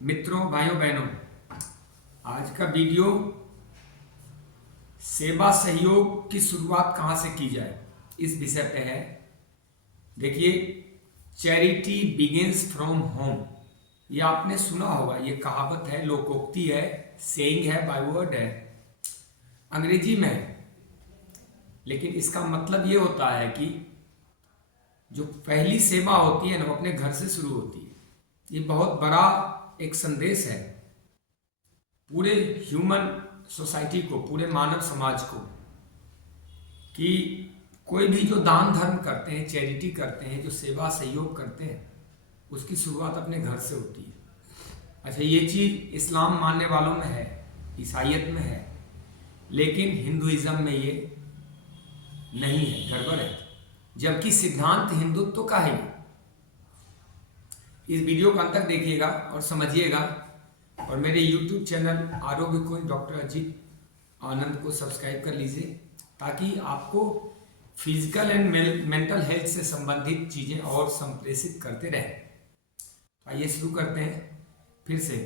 मित्रों, भाइयों बहनों, आज का वीडियो सेवा सहयोग की शुरुआत कहाँ से की जाए इस विषय पे है। देखिए, चैरिटी बिगिंस फ्रॉम होम, ये आपने सुना होगा। ये कहावत है, लोकोक्ति है, सेइंग है, बाइवर्ड है, अंग्रेजी में है। लेकिन इसका मतलब ये होता है कि जो पहली सेवा होती है ना, वो अपने घर से शुरू होती है। ये बहुत बड़ा एक संदेश है पूरे ह्यूमन सोसाइटी को, पूरे मानव समाज को, कि कोई भी जो दान धर्म करते हैं, चैरिटी करते हैं, जो सेवा सहयोग करते हैं, उसकी शुरुआत अपने घर से होती है। अच्छा, ये चीज़ इस्लाम मानने वालों में है, ईसाइयत में है, लेकिन हिंदुइज्म में ये नहीं है, गड़बड़ है। जबकि सिद्धांत हिंदुत्व का है। इस वीडियो को अंत तक देखिएगा और समझिएगा, और मेरे YouTube चैनल आरोग्य कोच डॉक्टर अजीत आनंद को सब्सक्राइब कर लीजिए, ताकि आपको फिजिकल एंड मेंटल हेल्थ से संबंधित चीज़ें और संप्रेषित करते रहें। आइए शुरू करते हैं फिर से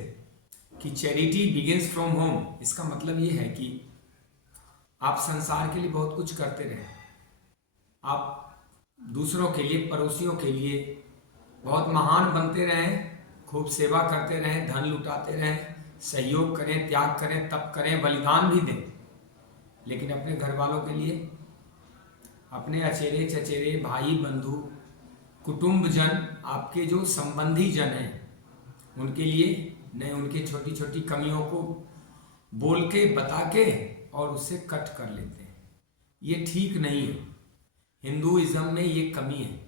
कि चैरिटी बिगिंस फ्रॉम होम। इसका मतलब ये है कि आप संसार के लिए बहुत कुछ करते रहें, आप दूसरों के लिए, पड़ोसियों के लिए बहुत महान बनते रहें, खूब सेवा करते रहें, धन लुटाते रहें, सहयोग करें, त्याग करें, तप करें, बलिदान भी दें। लेकिन अपने घर वालों के लिए, अपने अचेरे चचेरे भाई बंधु कुटुंबजन, आपके जो संबंधी जन हैं, उनके लिए नहीं, उनकी छोटी छोटी कमियों को बोल के, बता के और उससे कट कर लेते हैं। ये ठीक नहीं है। हिंदुइज्म में ये कमी है।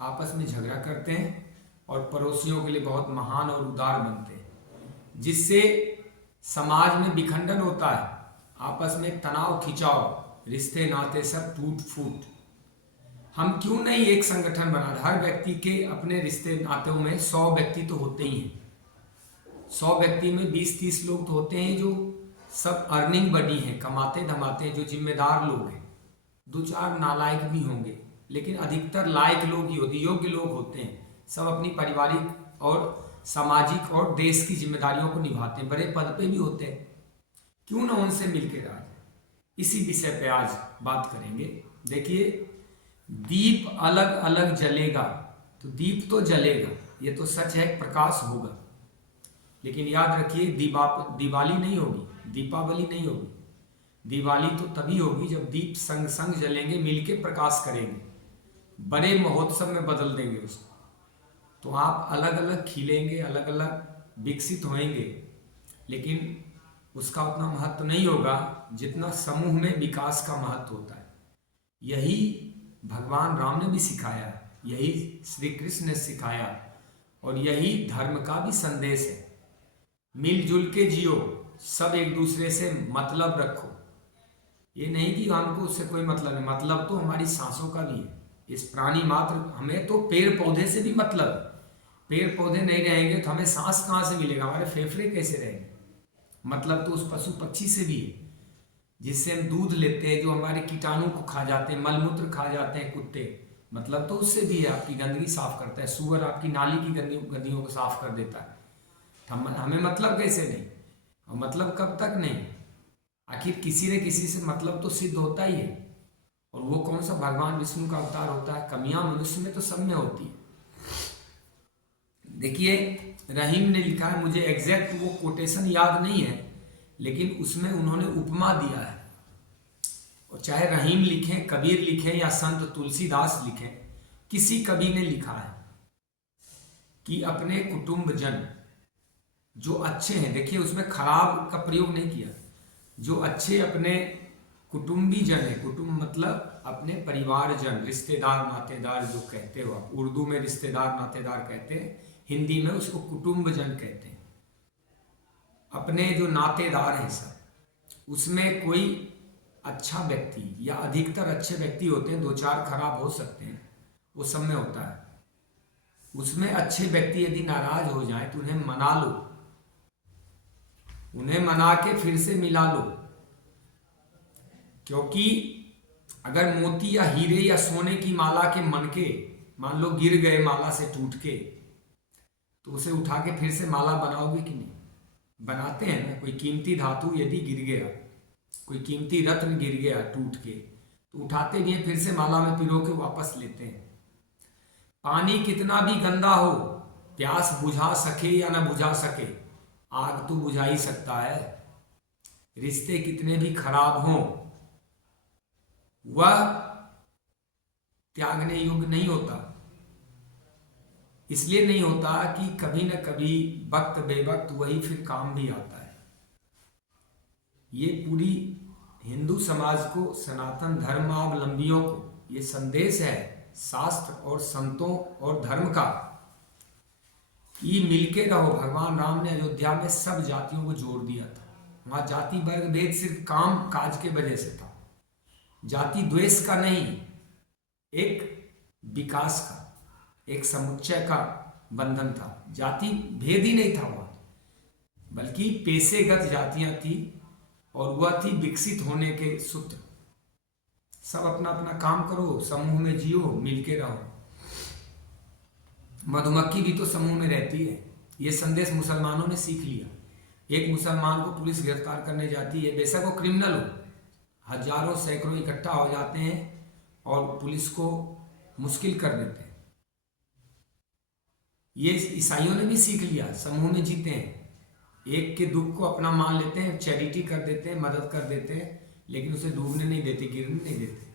आपस में झगड़ा करते हैं और पड़ोसियों के लिए बहुत महान और उदार बनते हैं, जिससे समाज में विखंडन होता है, आपस में तनाव खिंचाव, रिश्ते नाते सब टूट फूट। हम क्यों नहीं एक संगठन बना रहे? हर व्यक्ति के अपने रिश्ते नातों में 100 व्यक्ति तो होते ही हैं। 100 व्यक्ति में 20-30 लोग तो होते हैं जो सब अर्निंग बडी हैं, कमाते धमाते हैं, जो जिम्मेदार लोग हैं। 2-4 नालायक भी होंगे, लेकिन अधिकतर लायक लोग ही होते, योग्य लोग होते हैं। सब अपनी पारिवारिक और सामाजिक और देश की जिम्मेदारियों को निभाते हैं, बड़े पद पे भी होते हैं। क्यों ना उनसे मिलकर आज इसी विषय पे आज बात करेंगे। देखिए, दीप अलग अलग जलेगा तो दीप तो जलेगा, ये तो सच है, प्रकाश होगा। लेकिन याद रखिए, दिवाली नहीं होगी, दीपावली नहीं होगी। दिवाली तो तभी होगी जब दीप संग संग जलेंगे, मिलके प्रकाश करेंगे, बड़े महोत्सव में बदल देंगे उसको। तो आप अलग अलग खिलेंगे, अलग अलग विकसित होंगे, लेकिन उसका उतना महत्व नहीं होगा जितना समूह में विकास का महत्व होता है। यही भगवान राम ने भी सिखाया, यही श्री कृष्ण ने सिखाया, और यही धर्म का भी संदेश है। मिलजुल के जियो, सब एक दूसरे से मतलब रखो। ये नहीं कि हमको उससे कोई मतलब नहीं, मतलब तो हमारी सांसों का भी है। इस प्राणी मात्र, हमें तो पेड़ पौधे से भी मतलब। पेड़ पौधे नहीं रहेंगे तो हमें सांस कहाँ से मिलेगा, हमारे फेफड़े कैसे रहेंगे? मतलब तो उस पशु पक्षी से भी है, जिससे हम दूध लेते हैं, जो हमारे कीटाणु को खा जाते हैं, मलमूत्र खा जाते हैं कुत्ते, मतलब तो उससे भी है। आपकी गंदगी साफ करता है, सूअर आपकी नाली की गंदगियों को साफ कर देता है। हमें मतलब कैसे नहीं? और मतलब कब तक नहीं? आखिर किसी न किसी से मतलब तो सिद्ध होता ही है। और वो कौन सा? भगवान विष्णु का अवतार होता है। कमियां मनुष्य में तो सब में होती है। देखिए, रहीम ने लिखा है, मुझे एग्जैक्ट वो कोटेशन याद नहीं है, लेकिन उसमें उन्होंने उपमा दिया है। और चाहे रहीम लिखें, कबीर लिखें या संत तुलसीदास लिखें, किसी कवि ने लिखा है कि अपने कुटुंबजन जो अच्छे हैं, देखिए उसमें खराब का प्रयोग नहीं किया, जो अच्छे अपने कुटुंबी जन है, कुटुंब मतलब अपने परिवारजन, रिश्तेदार नातेदार जो कहते हो आप, उर्दू में रिश्तेदार नातेदार कहते हैं, हिंदी में उसको कुटुंबजन कहते हैं। अपने जो नातेदार हैं सब, उसमें कोई अच्छा व्यक्ति या अधिकतर अच्छे व्यक्ति होते हैं, 2-4 खराब हो सकते हैं, वो सब में होता है। उसमें अच्छे व्यक्ति यदि नाराज हो जाए तो उन्हें मना लो, उन्हें मना के फिर से मिला लो। क्योंकि अगर मोती या हीरे या सोने की माला के मनके मान लो गिर गए माला से टूट के, तो उसे उठा के फिर से माला बनाओगे कि नहीं? बनाते हैं ना। कोई कीमती धातु यदि गिर गया, कोई कीमती रत्न गिर गया टूट के, तो उठाते भी हैं, फिर से माला में पिरो के वापस लेते हैं। पानी कितना भी गंदा हो, प्यास बुझा सके या ना बुझा सके, आग तो बुझा ही सकता है। रिश्ते कितने भी खराब हों, वह त्यागने योग्य नहीं होता। इसलिए नहीं होता कि कभी न कभी वक्त बेवक्त वही फिर काम भी आता है। ये पूरी हिंदू समाज को, सनातन धर्मावलंबियों को ये संदेश है शास्त्र और संतों और धर्म का कि मिलके रहो। भगवान राम ने अयोध्या में सब जातियों को जोड़ दिया था। वहां जाति वर्ग भेद सिर्फ काम काज के वजह से था, जाति द्वेष का नहीं, एक विकास का, एक समुच्चय का बंधन था। जाति भेद ही नहीं था वहां, बल्कि पेशेगत जातियां थी और वह थी विकसित होने के सूत्र। सब अपना अपना काम करो, समूह में जियो, मिलके रहो। मधुमक्खी भी तो समूह में रहती है। ये संदेश मुसलमानों ने सीख लिया। एक मुसलमान को पुलिस गिरफ्तार करने जाती है, बेशक वो क्रिमिनल हो, हजारों सैकड़ों इकट्ठा हो जाते हैं और पुलिस को मुश्किल कर देते हैं। ये ईसाइयों ने भी सीख लिया, समूह में जीते हैं, एक के दुख को अपना मान लेते हैं, चैरिटी कर देते हैं, मदद कर देते हैं, लेकिन उसे डूबने नहीं देते, गिरने नहीं देते।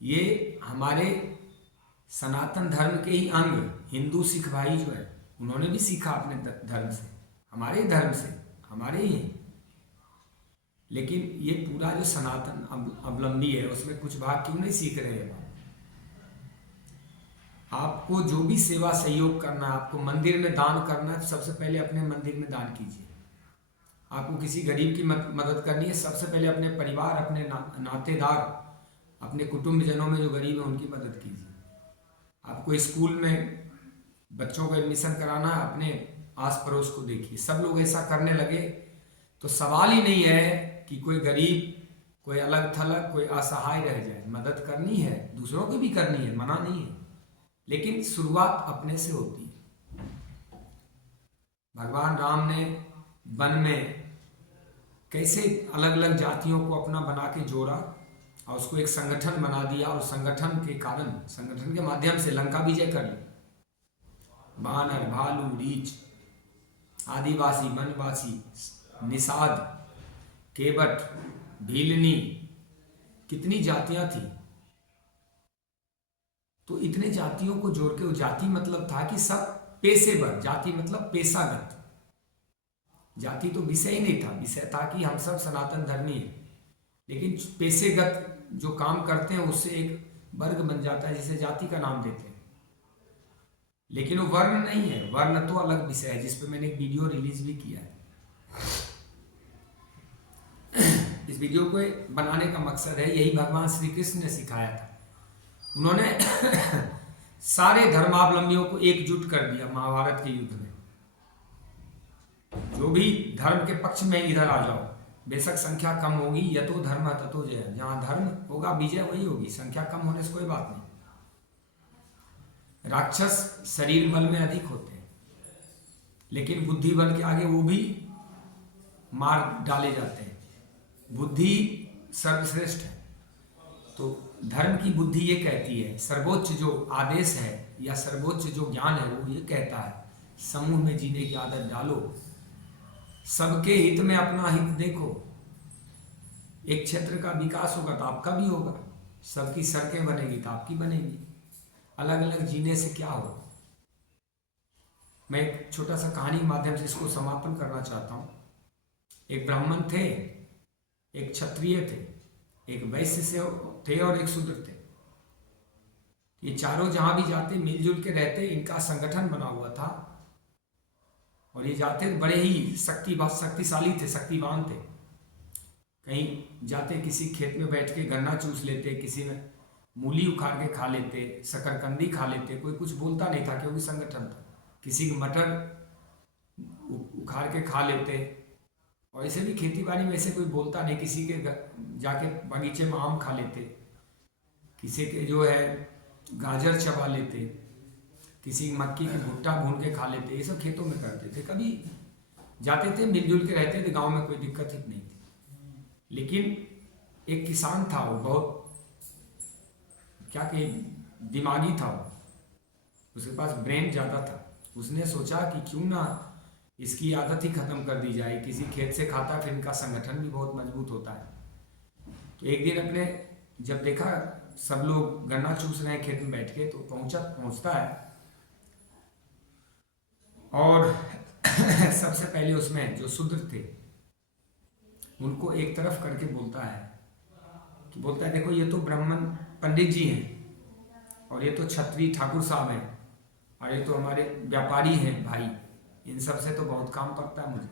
ये हमारे सनातन धर्म के ही अंग हिंदू सिख भाई जो है, उन्होंने भी सीखा अपने धर्म से, हमारे धर्म से, हमारे ही हैं। लेकिन ये पूरा जो सनातन अवलंबी है उसमें कुछ भाग क्यों नहीं सीख रहे हैं? आपको जो भी सेवा सहयोग करना है, आपको मंदिर में दान करना है, सबसे पहले अपने मंदिर में दान कीजिए। आपको किसी गरीब की मदद करनी है, सबसे पहले अपने परिवार, अपने नातेदार, अपने कुटुंबजनों में जो गरीब है उनकी मदद कीजिए। आपको स्कूल में बच्चों को एडमिशन कराना है, अपने आस पड़ोस को देखिए। सब लोग ऐसा करने लगे तो सवाल ही नहीं है कि कोई गरीब, कोई अलग थलग, कोई असहाय रह जाए। मदद करनी है, दूसरों की भी करनी है, मना नहीं है, लेकिन शुरुआत अपने से होती है। भगवान राम ने वन में कैसे अलग अलग जातियों को अपना बना के जोड़ा और उसको एक संगठन बना दिया, और संगठन के कारण, संगठन के माध्यम से लंका विजय कर ली। बानर, भालू, रीछ, आदिवासी, वनवासी, निषाद, केवट, भीलनी, कितनी जातियां थी। तो इतने जातियों को जोड़ के, जाति मतलब था कि सब पेशेवर, जाति मतलब पेशागत। जाति तो विषय ही नहीं था, विषय था कि हम सब सनातन धर्मी हैं, लेकिन पेशेगत जो काम करते हैं उससे एक वर्ग बन जाता है जिसे जाति का नाम देते हैं। लेकिन वो वर्ण नहीं है, वर्ण तो अलग विषय है जिस पे मैंने एक वीडियो रिलीज भी किया है। इस वीडियो को बनाने का मकसद है, यही भगवान श्री कृष्ण ने सिखाया था। उन्होंने सारे धर्मावलंबियों को एकजुट कर दिया महाभारत के युद्ध में। जो भी धर्म के पक्ष में इधर आ जाओ, बेशक संख्या कम होगी, यतो धर्म ततो जय। जहां धर्म होगा विजय वही होगी, संख्या कम होने से कोई बात नहीं। राक्षस शरीर बल में अधिक होते हैं, लेकिन बुद्धि बल के आगे वो भी मार डाले जाते हैं। बुद्धि सर्वश्रेष्ठ है। तो धर्म की बुद्धि ये कहती है, सर्वोच्च जो आदेश है या सर्वोच्च जो ज्ञान है वो ये कहता है, समूह में जीने की आदत डालो, सबके हित में अपना हित देखो। एक क्षेत्र का विकास होगा तो आपका भी होगा, सबकी सड़कें बनेगी तो आपकी बनेगी। अलग अलग जीने से क्या होगा? मैं एक छोटा सा कहानी के माध्यम से इसको समापन करना चाहता हूं। एक ब्राह्मण थे, एक क्षत्रिय थे, एक वैश्य से थे और एक शूद्र थे। ये चारों जहां भी जाते मिलजुल के रहते, इनका संगठन बना हुआ था और ये जाते बड़े ही शक्तिशाली थे, शक्तिवान थे। कहीं जाते किसी खेत में बैठ के गन्ना चूस लेते, किसी में मूली उखाड़ के खा लेते, शकरकंदी खा लेते, कोई कुछ बोलता नहीं था क्योंकि संगठन था। किसी के मटर उखाड़ के खा लेते, और ऐसे भी खेती बाड़ी में ऐसे कोई बोलता नहीं। किसी के जाके बगीचे में आम खा लेते, किसी के जो है गाजर चबा लेते, किसी मक्की की भुट्टा भून के खा लेते, ये सब खेतों में करते थे। कभी जाते थे, मिलजुल के रहते थे, गांव में कोई दिक्कत ही नहीं थी। लेकिन एक किसान था, वो बहुत क्या कहे दिमागी था, उसके पास ब्रेन ज़्यादा था। उसने सोचा कि क्यों ना इसकी आदत ही खत्म कर दी जाए, किसी खेत से खाता फिर इनका संगठन भी बहुत मजबूत होता है। तो एक दिन अपने जब देखा सब लोग गन्ना चूस रहे हैं खेत में बैठ के, तो पहुंचता है और सबसे पहले उसमें जो शूद्र थे उनको एक तरफ करके बोलता है देखो ये तो ब्राह्मण पंडित जी हैं, और ये तो क्षत्रिय ठाकुर साहब हैं, और ये तो हमारे व्यापारी हैं भाई, इन सब से तो बहुत काम पड़ता है मुझे,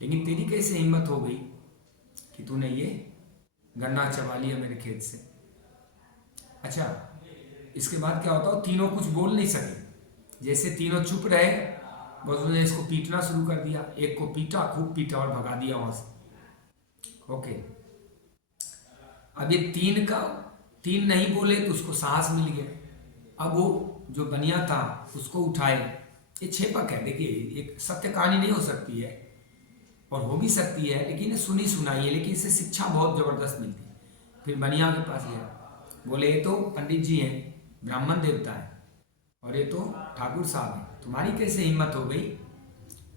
लेकिन तेरी कैसे हिम्मत हो गई कि तूने ये गन्ना चबा लिया मेरे खेत से। अच्छा, इसके बाद क्या होता है, तीनों कुछ बोल नहीं सके। जैसे तीनों चुप रहे, बस उसने इसको पीटना शुरू कर दिया। एक को पीटा, खूब पीटा और भगा दिया वहां से। ओके, अब ये तीन नहीं बोले तो उसको साहस मिल गया। अब वो जो बनिया था उसको उठाए। ये छेपक है, देखिए एक सत्य कहानी नहीं हो सकती है, और हो भी सकती है, लेकिन ये सुनी सुनाई है, लेकिन इससे शिक्षा बहुत जबरदस्त मिलती है। फिर बनिया के पास गया, बोले ये तो पंडित जी हैं, ब्राह्मण देवता है, और ये तो ठाकुर साहब हैं, तुम्हारी कैसे हिम्मत हो गई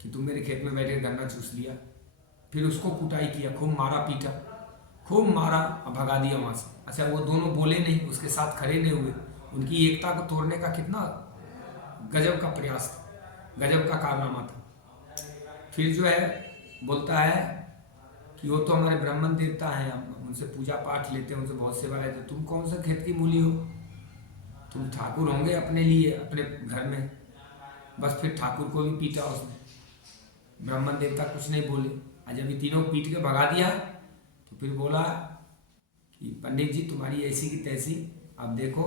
कि तुम मेरे खेत में बैठे गन्ना चूस लिया। फिर उसको कुटाई किया, खूब मारा पीटा, खूब मारा और भगा दिया वहां से। अच्छा, वो दोनों बोले नहीं, उसके साथ खड़े नहीं हुए। उनकी एकता को तोड़ने का कितना गजब का प्रयास था, गजब का कारनामा था। फिर जो है बोलता है कि वो तो हमारे ब्राह्मण देवता हैं, हम उनसे पूजा पाठ लेते हैं, उनसे बहुत सेवा लेते हैं, तुम कौन सा खेत की मूली हो, तुम ठाकुर होंगे अपने लिए अपने घर में। बस फिर ठाकुर को भी पीटा उसने, ब्राह्मण देवता कुछ नहीं बोले। और जब ये तीनों पीट के भगा दिया तो फिर बोला कि पंडित जी तुम्हारी ऐसी की तैसी, अब देखो।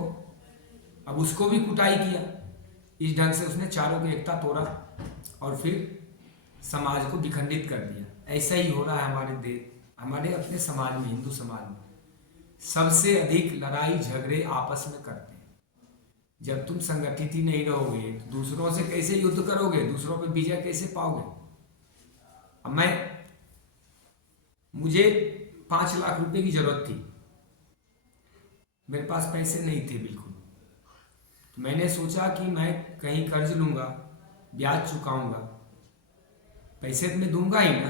अब उसको भी कुटाई किया। इस ढंग से उसने चारों की एकता तोड़ा और फिर समाज को विखंडित कर दिया। ऐसा ही हो रहा है हमारे देश, हमारे अपने समाज में, हिंदू समाज में सबसे अधिक लड़ाई झगड़े आपस में करते हैं। जब तुम संगठित ही नहीं रहोगे तो दूसरों से कैसे युद्ध करोगे, दूसरों पे विजय कैसे पाओगे। अब मुझे 5 लाख रुपए की जरूरत थी, मेरे पास पैसे नहीं थे बिल्कुल। तो मैंने सोचा कि मैं कहीं कर्ज लूंगा, ब्याज चुकाऊंगा, पैसे तो मैं दूंगा ही ना,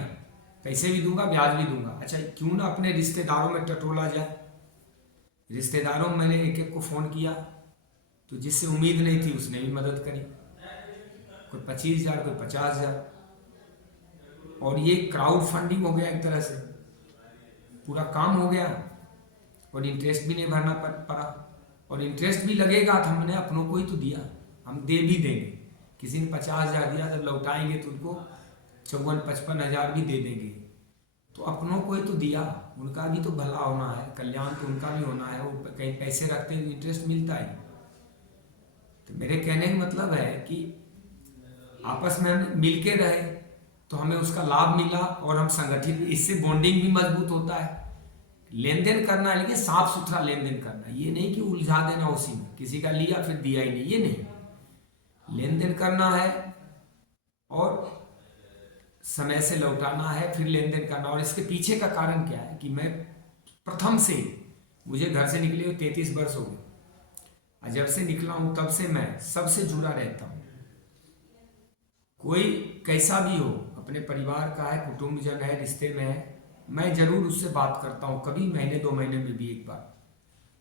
पैसे भी दूंगा ब्याज भी दूंगा। अच्छा, क्यों ना अपने रिश्तेदारों में टटोला जाए। रिश्तेदारों में मैंने एक एक को फोन किया, तो जिससे उम्मीद नहीं थी उसने भी मदद करी, कोई 25,000 कोई 50,000, और ये क्राउड फंडिंग हो गया एक तरह से, पूरा काम हो गया और इंटरेस्ट भी नहीं भरना पड़ा। और इंटरेस्ट भी लगेगा तो हमने अपनों को ही तो दिया, हम दे भी देंगे। किसी ने 50,000 दिया, जब लौटाएंगे तो उनको 54-55,000 भी दे देंगे। तो अपनों को ही तो दिया, उनका भी तो भला होना है, कल्याण तो उनका भी होना है। वो कहीं पैसे रखते हैं तो इंटरेस्ट मिलता है। तो मेरे कहने का मतलब है कि आपस में हम मिल के रहे तो हमें उसका लाभ मिला और हम संगठित, इससे बॉन्डिंग भी मजबूत होता है। लेन देन करना है, लेकिन साफ सुथरा लेन देन करना है, ये नहीं कि उलझा देना उसी में, किसी का लिया फिर दिया ही नहीं, ये नहीं। लेन देन करना है और समय से लौटाना है, फिर लेन देन करना। और इसके पीछे का कारण क्या है कि मैं प्रथम से, मुझे घर से निकले हुए 33 वर्ष हो गए, और जब से निकला हूं तब से मैं सबसे जुड़ा रहता हूं। कोई कैसा भी हो, अपने परिवार का है, कुटुंबजन है, रिश्ते में है, मैं जरूर उससे बात करता हूँ, कभी महीने 2 महीने में भी एक बार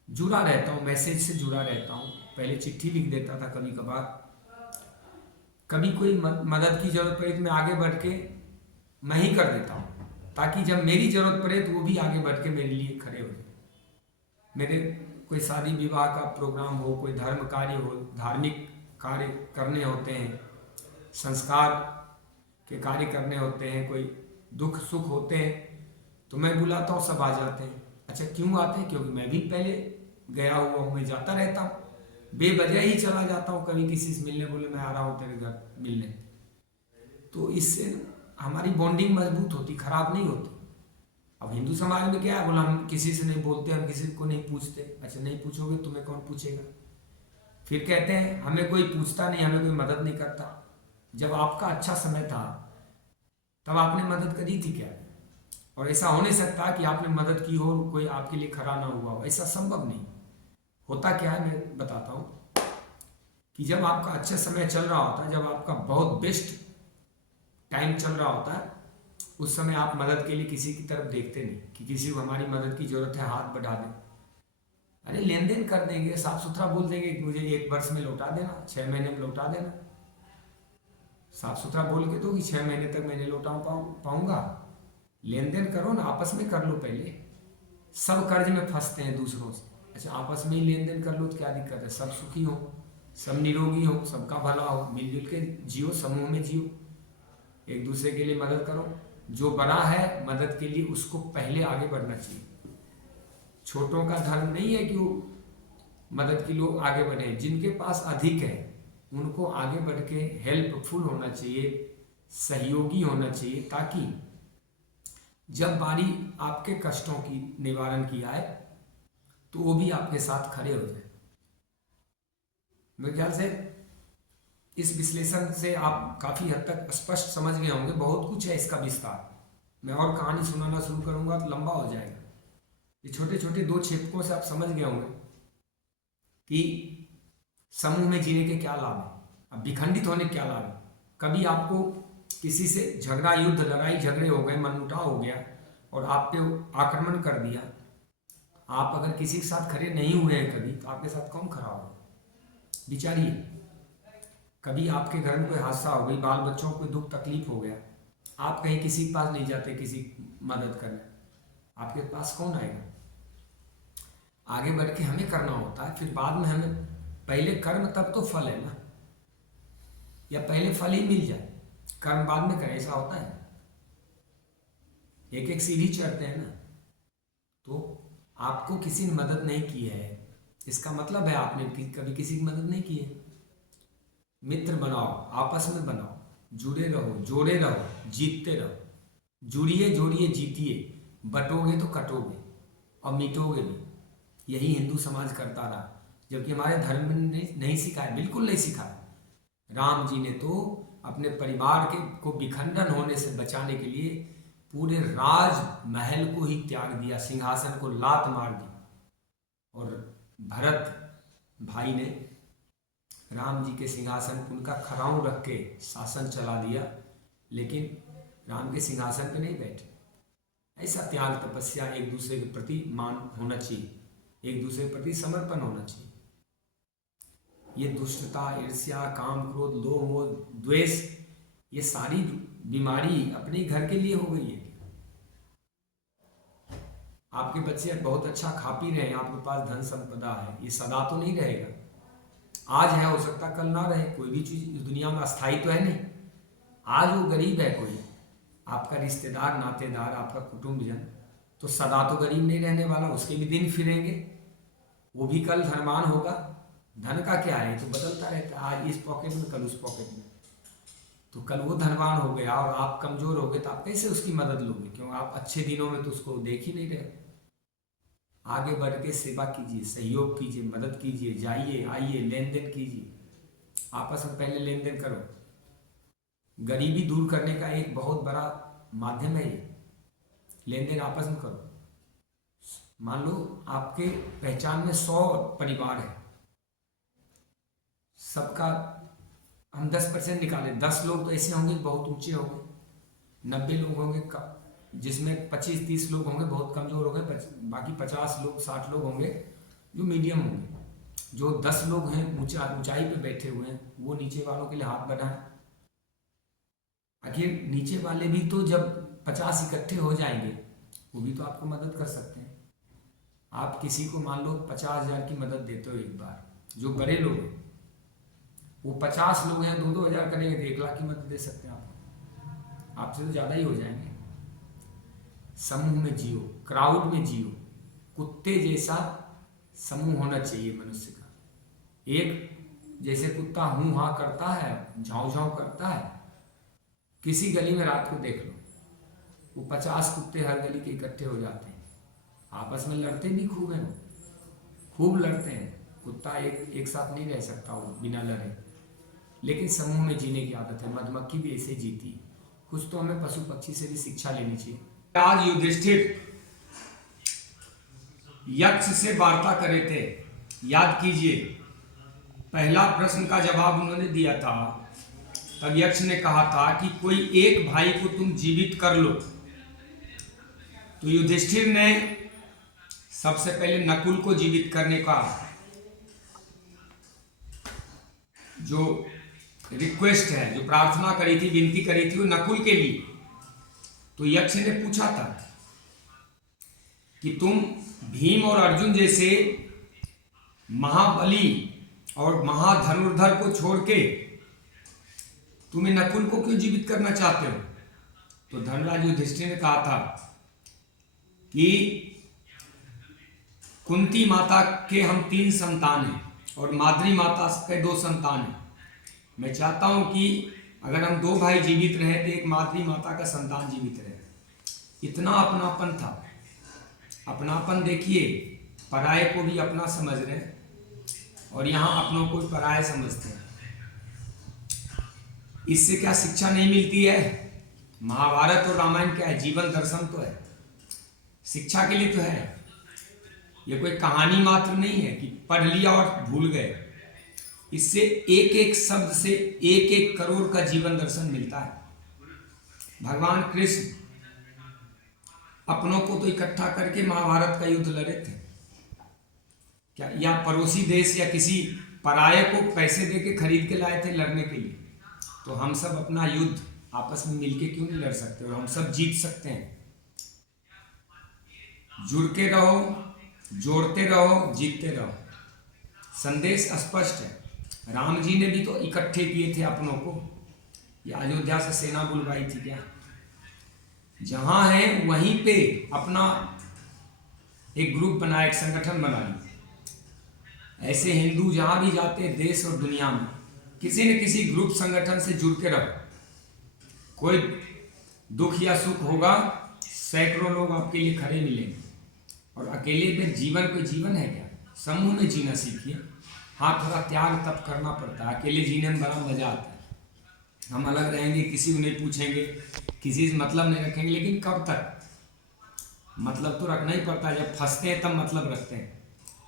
जुड़ा रहता हूँ, मैसेज से जुड़ा रहता हूँ। पहले चिट्ठी लिख देता था कभी कभार, कभी कोई मदद की जरूरत पड़ी तो मैं आगे बढ़ के मैं ही कर देता हूँ, ताकि जब मेरी जरूरत पड़े तो वो भी आगे बढ़ के मेरे लिए खड़े हो जाए। मेरे कोई शादी विवाह का प्रोग्राम हो, कोई धर्म कार्य हो, धार्मिक कार्य करने होते हैं, संस्कार के कार्य करने होते हैं, कोई दुख सुख होते हैं, तो मैं बुलाता हूँ, सब आ जाते हैं। अच्छा, क्यों आते हैं? क्योंकि मैं भी पहले गया हुआ हूँ, मैं जाता रहता हूँ, बेवजह ही चला जाता हूँ कभी किसी से मिलने, बोले मैं आ रहा हूँ तेरे घर मिलने। तो इससे हमारी बॉन्डिंग मजबूत होती, खराब नहीं होती। अब हिंदू समाज में क्या है, बोला हम किसी से नहीं बोलते, हम किसी को नहीं पूछते। अच्छा, नहीं पूछोगे तुम्हें कौन पूछेगा? फिर कहते हैं हमें कोई पूछता नहीं, हमें कोई मदद नहीं करता। जब आपका अच्छा समय था तब आपने मदद करी थी क्या? और ऐसा हो नहीं सकता कि आपने मदद की हो कोई आपके लिए खड़ा ना हुआ हो, ऐसा संभव नहीं। होता क्या है मैं बताता हूँ कि जब आपका अच्छा समय चल रहा होता है, जब आपका बहुत बेस्ट टाइम चल रहा होता है, उस समय आप मदद के लिए किसी की तरफ देखते नहीं कि किसी को हमारी मदद की जरूरत है, हाथ बढ़ा दें। अरे लेन देन कर देंगे, साफ सुथरा बोल देंगे कि मुझे 1 वर्ष में लौटा देना, 6 महीने में लौटा देना। साफ सुथरा बोल के तो कि 6 महीने तक मैंने लौटा पाऊंगा। लेन देन करो ना, आपस में कर लो पहले। सब कर्ज में फंसते हैं दूसरों से, अच्छा आपस में ही लेन देन कर लो तो क्या दिक्कत है? सब सुखी हो, सब निरोगी हो, सबका भला हो, मिलजुल के जियो, समूह में जियो, एक दूसरे के लिए मदद करो। जो बड़ा है मदद के लिए उसको पहले आगे बढ़ना चाहिए। छोटों का धर्म नहीं है कि वो मदद के लोग आगे बढ़े, जिनके पास अधिक है उनको आगे बढ़ के हेल्पफुल होना चाहिए, सहयोगी होना चाहिए, ताकि जब बारी आपके कष्टों की निवारण की आए तो वो भी आपके साथ खड़े हो जाए। मेरे ख्याल से इस विश्लेषण से आप काफी हद तक स्पष्ट समझ गए होंगे। बहुत कुछ है इसका विस्तार, मैं और कहानी सुनाना शुरू करूंगा तो लंबा हो जाएगा। ये छोटे छोटे 2 क्षेत्रों से आप समझ गए होंगे कि समूह में जीने के क्या लाभ है, अब विखंडित होने के क्या लाभ है। कभी आपको किसी से झगड़ा, युद्ध, लड़ाई झगड़े हो गए, मनमुटाव हो गया और आप पे आक्रमण कर दिया, आप अगर किसी के साथ खड़े नहीं हुए हैं कभी, तो आपके साथ कौन खड़ा होगा? विचारिए। कभी आपके घर में कोई हादसा हो गई, बाल बच्चों को दुख तकलीफ हो गया, आप कहीं किसी के पास नहीं जाते किसी मदद करने, आपके पास कौन आएगा? आगे बढ़ के हमें करना होता है, फिर बाद में हमें, पहले कर्म तब तो फल है ना, या पहले फल ही मिल जाए, कर्म बाद में करें, ऐसा होता है? एक एक सीढ़ी चढ़ते हैं ना। तो आपको किसी ने मदद नहीं की है, इसका मतलब है आपने कभी किसी की मदद नहीं की है। मित्र बनाओ, आपस में बनाओ, जुड़े रहो, जोड़े रहो, जीतते रहो। जुड़िए, जोड़िए, जीतिए, बटोगे तो कटोगे और मिटोगे भी। यही हिंदू समाज करता रहा, जबकि हमारे धर्म ने नहीं सिखाया, बिल्कुल नहीं सिखाया। राम जी ने तो अपने परिवार के को विखंडन होने से बचाने के लिए पूरे राजमहल को ही त्याग दिया, सिंहासन को लात मार दी, और भरत भाई ने राम जी के सिंहासन पर उनका खड़ाऊं रख के शासन चला दिया, लेकिन राम के सिंहासन पे नहीं बैठे। ऐसा त्याग, तपस्या, एक दूसरे के प्रति मान होना चाहिए, एक दूसरे के प्रति समर्पण होना चाहिए। ये दुष्टता, ईर्ष्या, काम, क्रोध, लोभ, मोह, द्वेष, ये सारी बीमारी अपने घर के लिए हो गई है। आपके बच्चे बहुत अच्छा खा पी रहे हैं, आपके पास धन संपदा है, ये सदा तो नहीं रहेगा। आज है, हो सकता कल ना रहे। कोई भी चीज इस दुनिया में अस्थायी तो है नहीं। आज वो गरीब है, कोई आपका रिश्तेदार, नातेदार, आपका कुटुंबजन, तो सदा तो गरीब नहीं रहने वाला, उसके भी दिन फिरेंगे, वो भी कल धनवान होगा। धन का क्या है, तो बदलता रहता है, आज इस पॉकेट में, कल उस पॉकेट में। तो कल वो धनवान हो गया और आप कमजोर हो गए, तो आप कैसे उसकी मदद लोगे? क्यों? आप अच्छे दिनों में तो उसको देख ही नहीं रहे। आगे बढ़ के सेवा कीजिए, सहयोग कीजिए, मदद कीजिए, जाइए आइए, लेन देन कीजिए, आपस में पहले लेन देन करो। गरीबी दूर करने का एक बहुत बड़ा माध्यम है ये, लेन देन आपस में करो। मान लो आपके पहचान में 100 परिवार है, सबका हम 10% निकालें, 10 लोग तो ऐसे होंगे बहुत ऊंचे होंगे, 90 लोग होंगे जिसमें 25-30 लोग होंगे बहुत कमजोर होंगे, बाकी 50 लोग 60 लोग होंगे जो मीडियम होंगे। जो 10 लोग हैं ऊंचाई पे बैठे हुए हैं, वो नीचे वालों के लिए हाथ बढ़ाएं। आखिर नीचे वाले भी तो जब 50 इकट्ठे हो जाएंगे, वो भी तो आपको मदद कर सकते हैं। आप किसी को मान लो 50,000 की मदद देते हो एक बार, जो बड़े लोग हैं, वो 50 लोग हैं 2-2 हज़ार करेंगे तो 1 लाख की मदद दे सकते हैं आपसे तो ज़्यादा ही हो जाएंगे। समूह में जियो, क्राउड में जियो, कुत्ते जैसा समूह होना चाहिए मनुष्य का। एक जैसे कुत्ता हूँ हाँ करता है, झाँव झाँव करता है, किसी गली में रात को देख लो, वो 50 कुत्ते हर गली के इकट्ठे हो जाते हैं, आपस में लड़ते भी खूब हैं, खूब लड़ते हैं, कुत्ता एक साथ नहीं रह सकता वो बिना लड़े, लेकिन समूह में जीने की आदत है। मधुमक्खी भी ऐसे जीती है। कुछ तो हमें पशु पक्षी से भी शिक्षा लेनी चाहिए। आज युधिष्ठिर यक्ष से वार्ता कर रहे थे, याद कीजिए पहला प्रश्न का जवाब उन्होंने दिया था। तब यक्ष ने कहा था कि कोई एक भाई को तुम जीवित कर लो। तो युधिष्ठिर ने सबसे पहले नकुल को जीवित करने का जो रिक्वेस्ट है, जो प्रार्थना करी थी, विनती करी थी, वो नकुल के लिए। तो यक्ष ने पूछा था कि तुम भीम और अर्जुन जैसे महाबली और महाधनुर्धर को छोड़ के तुम्हें नकुल को क्यों जीवित करना चाहते हो? तो धनराज युधिष्ठिर ने कहा था कि कुंती माता के हम 3 संतान हैं और माद्री माता के 2 संतान हैं। मैं चाहता हूं कि अगर हम 2 भाई जीवित रहे तो एक माद्री माता का संतान जीवित रहे। इतना अपनापन था। अपनापन देखिए, पराये को भी अपना समझ रहे हैं और यहाँ अपनों को पराये समझते हैं। इससे क्या शिक्षा नहीं मिलती है? महाभारत और रामायण क्या है? जीवन दर्शन तो है, शिक्षा के लिए तो है। ये कोई कहानी मात्र नहीं है कि पढ़ लिया और भूल गए। इससे एक एक शब्द से 1-1 करोड़ का जीवन दर्शन मिलता है। भगवान कृष्ण अपनों को तो इकट्ठा करके महाभारत का युद्ध लड़े थे क्या, या पड़ोसी देश या किसी पराये को पैसे देके खरीद के लाए थे लड़ने के लिए? तो हम सब अपना युद्ध आपस में मिलके क्यों नहीं लड़ सकते? और हम सब जीत सकते हैं। जुड़ के रहो, जोड़ते रहो, जीतते रहो। संदेश स्पष्ट है। राम जी ने भी तो इकट्ठे किए थे अपनों को। ये अयोध्या से सेना बुलवाई थी क्या? जहां है वहीं पे अपना एक ग्रुप बना, एक संगठन बना लिया। ऐसे हिंदू जहां भी जाते हैं देश और दुनिया में, किसी न किसी ग्रुप संगठन से जुड़ के रहो। कोई दुख या सुख होगा, सैकड़ों लोग आपके लिए खड़े मिलेंगे। और अकेले में जीवन कोई जीवन है क्या? समूह में जीना सीखिए। हाँ, थोड़ा त्याग तब करना पड़ता है। अकेले जीने में बड़ा मजा आता है। हम अलग रहेंगे, किसी को नहीं पूछेंगे, किसी से मतलब नहीं रखेंगे। लेकिन कब तक? मतलब तो रखना ही पड़ता है। जब फंसते हैं तब मतलब रखते हैं,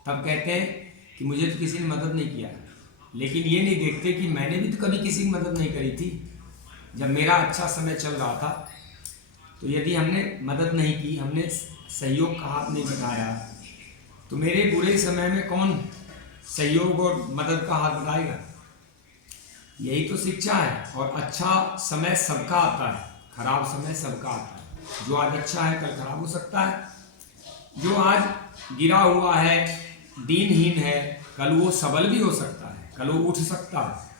तब कहते हैं कि मुझे तो किसी ने मदद नहीं किया। लेकिन ये नहीं देखते कि मैंने भी तो कभी किसी की मदद नहीं करी थी। जब मेरा अच्छा समय चल रहा था तो यदि हमने मदद नहीं की, हमने सहयोग का हाथ नहीं बढ़ाया, तो मेरे बुरे समय में कौन सहयोग और मदद का हाथ बढ़ाएगा? यही तो शिक्षा है। और अच्छा समय सबका आता है, खराब समय सबका आता है। जो आज अच्छा है कल खराब हो सकता है। जो आज गिरा हुआ है, दीनहीन है, कल वो सबल भी हो सकता है, कल वो उठ सकता है।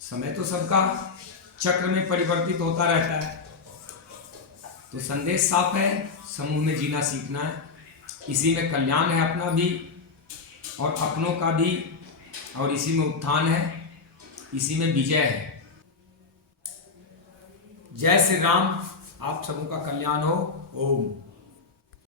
समय तो सबका चक्र में परिवर्तित होता रहता है। तो संदेश साफ है, समूह में जीना सीखना है। इसी में कल्याण है अपना भी और अपनों का भी, और इसी में उत्थान है, इसी में विजय है। जय श्री राम। आप सबों का कल्याण हो। ओम।